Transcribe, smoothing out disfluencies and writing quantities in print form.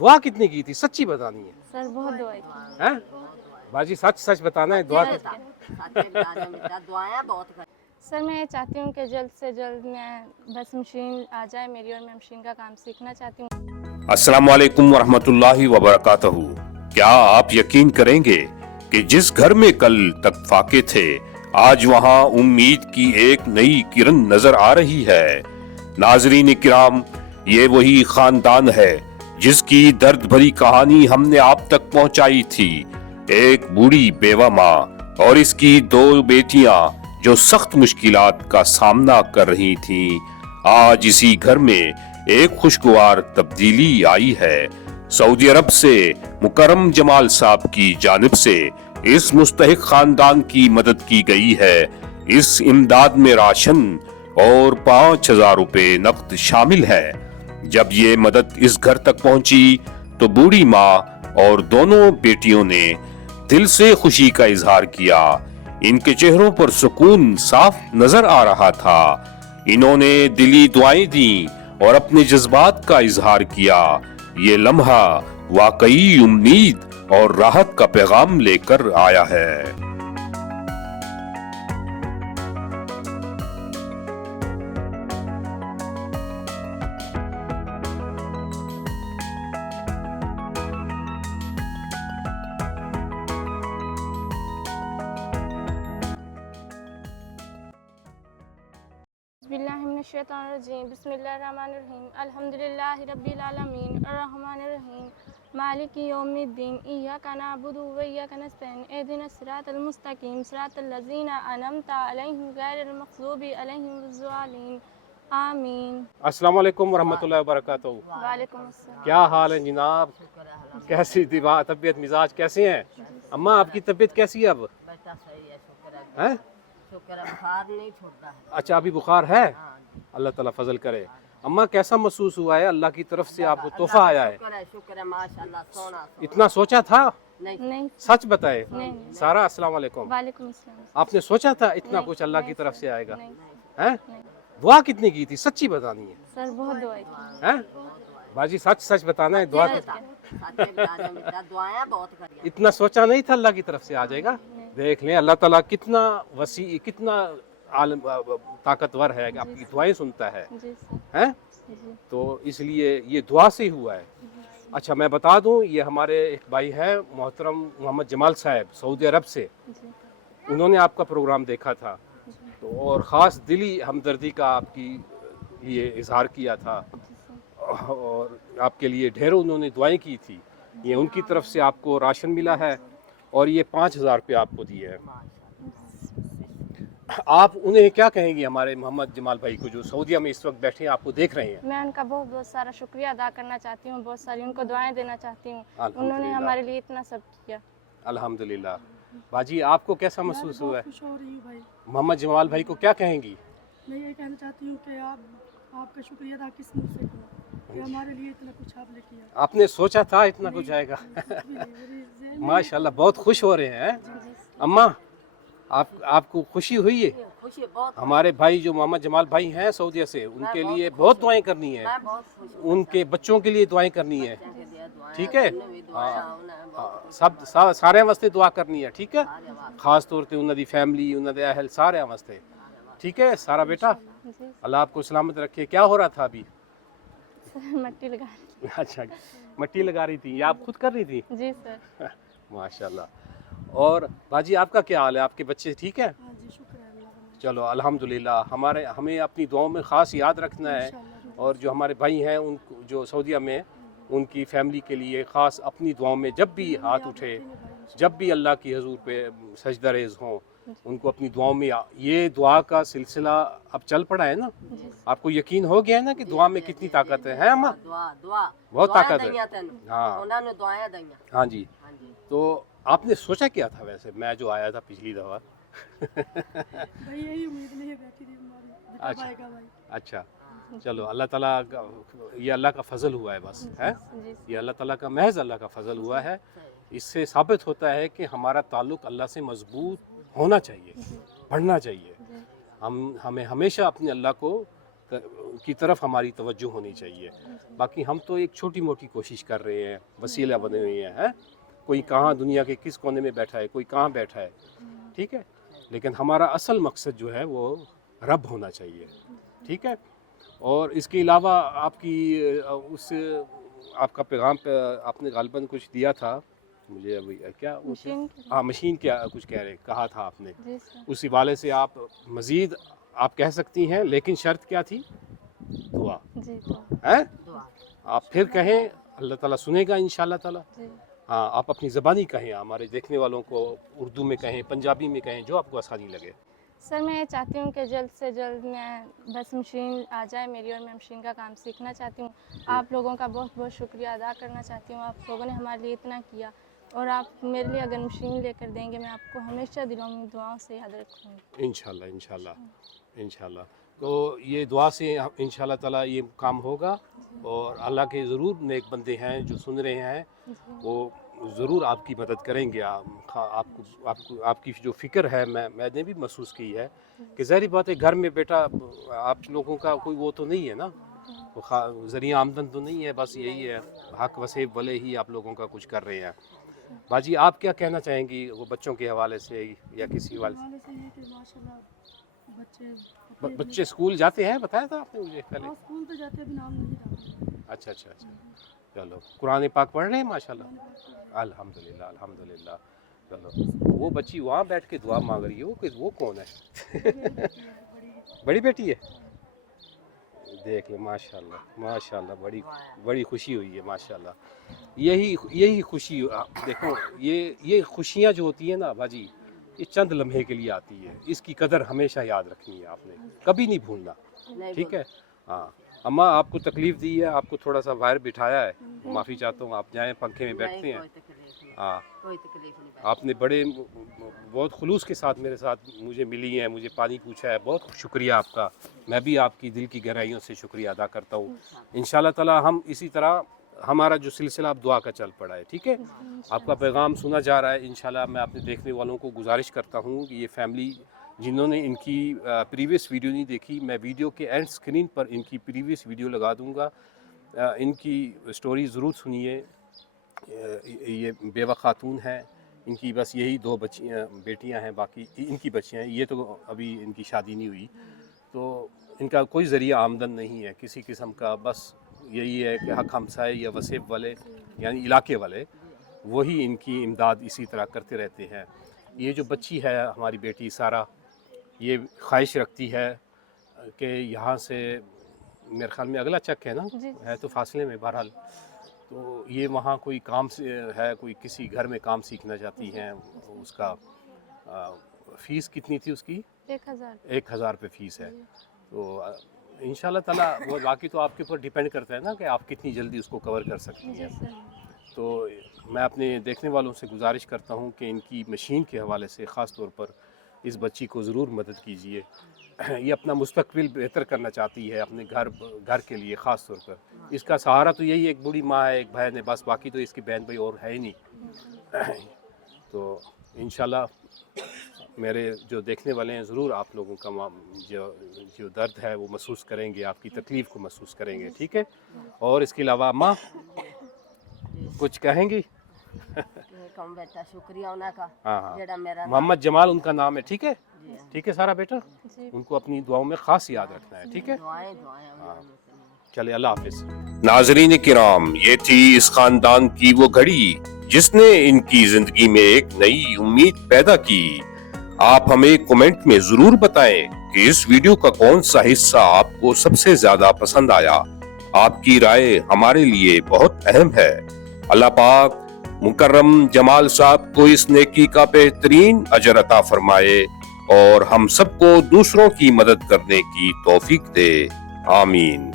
दुआ कितनी की थी, सच्ची बतानी है। सर बहुत दुआ की हैं बाजी, सच सच बताना है। दुआ दुआएं बहुत कर। सर मैं ये चाहती हूँ कि जल्द से जल्द मैं बस मशीन आ जाए मेरी और मैं मशीन का काम सीखना चाहती हूँ। अस्सलाम वालेकुम वरहमतुल्लाहि वबरकातुहू। क्या आप यकीन करेंगे कि जिस घर में कल तक फाके थे, आज वहां उम्मीद की एक नई किरण नजर आ रही है। नाजरीन किराम, ये वही खानदान है जिसकी दर्द भरी कहानी हमने आप तक पहुंचाई थी। एक बूढ़ी बेवा माँ और इसकी दो बेटियां जो सख्त मुश्किलात का सामना कर रही थीं। आज इसी घर में एक खुशगवार तब्दीली आई है। सऊदी अरब से मुकर्रम जमाल साहब की जानिब से इस मुस्तहिक खानदान की मदद की गई है। इस इमदाद में राशन और 5,000 रुपए नकद शामिल है। जब ये मदद इस घर तक पहुंची तो बूढ़ी माँ और दोनों बेटियों ने दिल से खुशी का इजहार किया। इनके चेहरों पर सुकून साफ नजर आ रहा था। इन्होंने दिली दुआएं दी और अपने जज्बात का इजहार किया। ये लम्हा वाकई उम्मीद और राहत का पैगाम लेकर आया है। बिस्मिल्लाहिर्रहमानिर्रहीम बिस्मिल्लाहिर्रहमानिर्रहीम अल्हम्दुलिल्लाहि रब्बिल आलमीन अर्रहमानिर्रहीम मालिकी यौमिद्दीन इय्याका नअबुदु व इय्याका नस्तईन इहदिनस सिरातल मुस्तकीम सिरातल लज़ीना अनअमता अलैहिम गैरिल मग़ज़ूबि अलैहिम वज़्ज़ालिमीन आमीन। अस्सलाम वालेकुम वरहमतुल्लाहि वबरकातुहू। वालेकुम अस्सलाम। क्या हाल है जनाब, कैसी तबीयत मिजाज कैसे हैं? अम्मा आपकी तबीयत कैसी है अब? बेटा सही है, शुक्र है। हैं? शुक्र है, बुखार नहीं छोड़ता है। अच्छा अभी बुखार है? अल्लाह ताला फजल करे। अम्मा कैसा महसूस हुआ है, अल्लाह की तरफ से आपको तोहफा आया है? शुक्र है माशाल्लाह। सोना इतना सोचा था? नहीं सच बताए। नहीं। सारा अस्सलाम वालेकुम। वालेकुम अस्सलाम। आपने सोचा था इतना नहीं, कुछ अल्लाह की नहीं, तरफ से आएगा? नहीं, हैं? नहीं। दुआ कितनी की थी, सच्ची बतानी है। सर बहुत दुआ की। हैं बाजी, सच सच बताना है। दुआ दुआएं बहुत कर। इतना सोचा नहीं था अल्लाह की तरफ से आ जाएगा। देख लें अल्लाह ताला कितना वसी, कितना आलम ताकतवर है, आपकी दुआएं सुनता है। जी सर। हैं? जी। तो इसलिए ये दुआ से हुआ है। अच्छा मैं बता दूं, ये हमारे एक भाई हैं मोहतरम मोहम्मद जमाल साहब, सऊदी अरब से। जी। उन्होंने आपका प्रोग्राम देखा था तो और ख़ास दिली हमदर्दी का आपकी लिए इजहार किया था और आपके लिए ढेरों उन्होंने दुआएं की थी। ये उनकी तरफ से आपको राशन मिला है और ये 5,000 रुपये आपको दिए हैं। आप उन्हें क्या कहेंगी, हमारे मोहम्मद जमाल भाई को जो सऊदीया में इस वक्त बैठे हैं, आपको देख रहे हैं? मैं उनका बहुत बहुत सारा शुक्रिया अदा करना चाहती हूँ, बहुत सारी उनको दुआएं देना चाहती हूँ। अल्हम्दुलिल्लाह। उन्होंने हमारे लिए इतना सब किया। अल्हम्दुलिल्लाह। बाजी आपको कैसा महसूस हुआ है? खुश हो रही हूँ भाई। मोहम्मद जमाल भाई को क्या कहेंगी? मैं ये कहना चाहती हूँ कि आपका शुक्रिया अदा किस मुँह से करूँ कि हमारे लिए इतना कुछ आपने किया। आपने सोचा था इतना कुछ आएगा? माशाल्लाह बहुत खुश हो रहे हैं। अम्मा आपको खुशी हुई है? खुशी बहुत। हमारे भाई जो मोहम्मद जमाल भाई हैं सऊदीया से, उनके लिए बहुत दुआएं करनी है, उनके बच्चों के लिए दुआएं करनी है। ठीक है? सब सारे वास्ते दुआ करनी है। ठीक है? खास तौर पे उन्होंने फैमिली, उन्होंने अहल सारे वास्ते। ठीक है सारा बेटा, अल्लाह आपको सलामत रखे। क्या हो रहा था अभी? मट्टी लगा रही। अच्छा मट्टी लगा रही थी, ये आप खुद कर रही थी? जी सर। माशाल्लाह। और बाजी आपका क्या हाल है, आपके बच्चे ठीक है? हाँ जी, शुक्र है अल्लाह का। चलो अल्हम्दुलिल्लाह। हमें अपनी दुआओं में ख़ास याद रखना है और जो हमारे भाई हैं उन जो सऊदीया में, उनकी फैमिली के लिए ख़ास अपनी दुआओं में जब भी हाथ उठे, जब भी अल्लाह की हजूर पे सजदा रेज़ हों, उनको अपनी दुआओं में ये दुआ का सिलसिला अब चल पड़ा है ना। आपको यकीन हो गया है ना कि दुआ में कितनी ताकत है अम्मा? बहुत ताकत है। हाँ हाँ जी। तो आपने सोचा क्या था वैसे, मैं जो आया था पिछली दफ़ा? भाई यही उम्मीद नहीं बैठी थी हमारी बेटा अच्छा। पाएगा भाई। अच्छा चलो, अल्लाह ताला का ये अल्लाह का फजल हुआ है बस, है ये अल्लाह ताला का महज अल्लाह का फजल हुआ है। इससे साबित होता है कि हमारा ताल्लुक़ अल्लाह से मजबूत होना चाहिए, बढ़ना चाहिए। हमें हमेशा अपने अल्लाह को की तरफ हमारी तवज्जो होनी चाहिए। बाकी हम तो एक छोटी मोटी कोशिश कर रहे हैं, वसीला बने हुए हैं, कोई कहाँ दुनिया के किस कोने में बैठा है, कोई कहाँ बैठा है, ठीक है, लेकिन हमारा असल मकसद जो है वो रब होना चाहिए, ठीक है। और इसके अलावा आपकी उस आपका पैगाम पे आपने गालिबन कुछ दिया था मुझे अभी, क्या मशीन हाँ मशीन क्या कुछ कहा था आपने, जी सर। उस हवाले से आप मज़ीद आप कह सकती हैं, लेकिन शर्त क्या थी? दुआ जी तो है, दुआ आप फिर कहें, अल्लाह ताला सुनेगा इंशाअल्लाह ताला। जी हाँ, आप अपनी ज़बानी कहें, हमारे देखने वालों को उर्दू में कहें, पंजाबी में कहें, जो आपको आसानी लगे। सर मैं ये चाहती हूँ कि जल्द से जल्द मैं बस मशीन आ जाए मेरी और मैं मशीन का काम सीखना चाहती हूँ। आप लोगों का बहुत बहुत शुक्रिया अदा करना चाहती हूँ, आप लोगों ने हमारे लिए इतना किया, और आप मेरे लिए अगर मशीन लेकर देंगे मैं आपको हमेशा दिलों में दुआओं से याद रखूँगी। इंशाल्लाह इंशाल्लाह इंशाल्लाह। तो ये दुआ से इंशाल्लाह ताला ये काम होगा, और अल्लाह के ज़रूर नेक बंदे हैं जो सुन रहे हैं, वो ज़रूर आपकी मदद करेंगे। आपकी जो फ़िक्र है मैंने भी महसूस की है कि ज़ाहिर बात है घर में बेटा आप लोगों का कोई वो तो नहीं है ना, वो ज़रिया आमदन तो नहीं है, बस यही है हक वसेब वाले ही आप लोगों का कुछ कर रहे हैं। बाजी आप क्या कहना चाहेंगी वो बच्चों के हवाले से या किसी हवाले से? हवाले से ये कि माशाल्लाह बच्चे स्कूल जाते हैं, बताया था आपने मुझे पहले? हाँ, स्कूल तो जाते अभी नाम नहीं रहा। अच्छा अच्छा अच्छा, चलो कुरान पाक पढ़ रहे हैं माशाल्लाह, अल्हम्दुलिल्लाह अल्हम्दुलिल्लाह। चलो वो बच्ची वहाँ बैठ के दुआ मांग रही है, वो कौन है? बड़ी बेटी है, देख लो माशाल्लाह माशाल्लाह, बड़ी खुशी हुई है माशाल्लाह। यही खुशी, देखो ये खुशियाँ जो होती है ना बाजी, ये चंद लम्हे के लिए आती है, इसकी कदर हमेशा याद रखनी है आपने, कभी नहीं भूलना, ठीक है। हाँ अम्मा आपको तकलीफ़ दी है, आपको थोड़ा सा बाहर बिठाया है, माफ़ी चाहता हूँ, आप जाएं पंखे में बैठते हैं। हाँ कोई तकलीफ नहीं। आपने बहुत खुलूस के साथ मेरे साथ मुझे मिली हैं, मुझे पानी पूछा है, बहुत शुक्रिया आपका। मैं भी आपकी दिल की गहराइयों से शुक्रिया अदा करता हूँ। इंशाल्लाह ताला हम इसी तरह, हमारा जो सिलसिला अब दुआ का चल पड़ा है, ठीक है, आपका पैगाम सुना जा रहा है। इंशाल्लाह मैं अपने देखने वालों को गुजारिश करता हूँ कि ये फैमिली जिन्होंने इनकी प्रीवियस वीडियो नहीं देखी, मैं वीडियो के एंड स्क्रीन पर इनकी प्रीवियस वीडियो लगा दूँगा, इनकी स्टोरी ज़रूर सुनिए। ये बेवा खातून है, इनकी बस यही 2 बेटियां हैं, बाकी इनकी बच्चियां हैं, ये तो अभी इनकी शादी नहीं हुई, तो इनका कोई ज़रिया आमदन नहीं है किसी किस्म का, बस यही है कि हक हमसाए या वसेब वाले यानी इलाके वाले वही इनकी इमदाद इसी तरह करते रहते हैं। ये जो बच्ची है हमारी बेटी सारा, ये ख्वाहिश रखती है कि यहाँ से मेरे ख्याल में अगला चक है ना, है तो फासले में, बहरहाल तो ये वहाँ कोई काम से है, कोई किसी घर में काम सीखना चाहती हैं। उसका फ़ीस कितनी थी उसकी? 1000 रुपये फ़ीस है। तो इंशाल्लाह ताला वो बाकी तो आपके ऊपर डिपेंड करता है ना कि आप कितनी जल्दी उसको कवर कर सकती हैं। तो मैं अपने देखने वालों से गुजारिश करता हूँ कि इनकी मशीन के हवाले से ख़ास तौर पर इस बच्ची को ज़रूर मदद कीजिए। ये अपना मुस्तकबिल बेहतर करना चाहती है अपने घर के लिए ख़ास तौर पर। इसका सहारा तो यही एक बूढ़ी माँ है, एक बहन है, बस बाकी तो इसकी बहन भाई और है ही नहीं। तो इंशाल्लाह मेरे जो देखने वाले हैं ज़रूर आप लोगों का जो दर्द है वो महसूस करेंगे, आपकी तकलीफ़ को महसूस करेंगे, ठीक है। और इसके अलावा अम्मा कुछ कहेंगी? कम बेटा शुक्रिया उनका। हाँ जेड़ा मेरा मोहम्मद जमाल उनका नाम है, ठीक है, ठीक है सारा बेटा, उनको अपनी दुआओं में ख़ास याद रखना है, ठीक है। दुआएं चले अल्लाह हाफिज़। नाजरीन किराम, ये थी इस खानदान की वो घड़ी जिसने इनकी जिंदगी में एक नई उम्मीद पैदा की। आप हमें कमेंट में जरूर बताएं कि इस वीडियो का कौन सा हिस्सा आपको सबसे ज्यादा पसंद आया। आपकी राय हमारे लिए बहुत अहम है। अल्लाह पाक मुकर्रम जमाल साहब को इस नेकी का बेहतरीन अजर अता फरमाए और हम सबको दूसरों की मदद करने की तौफीक दे। आमीन।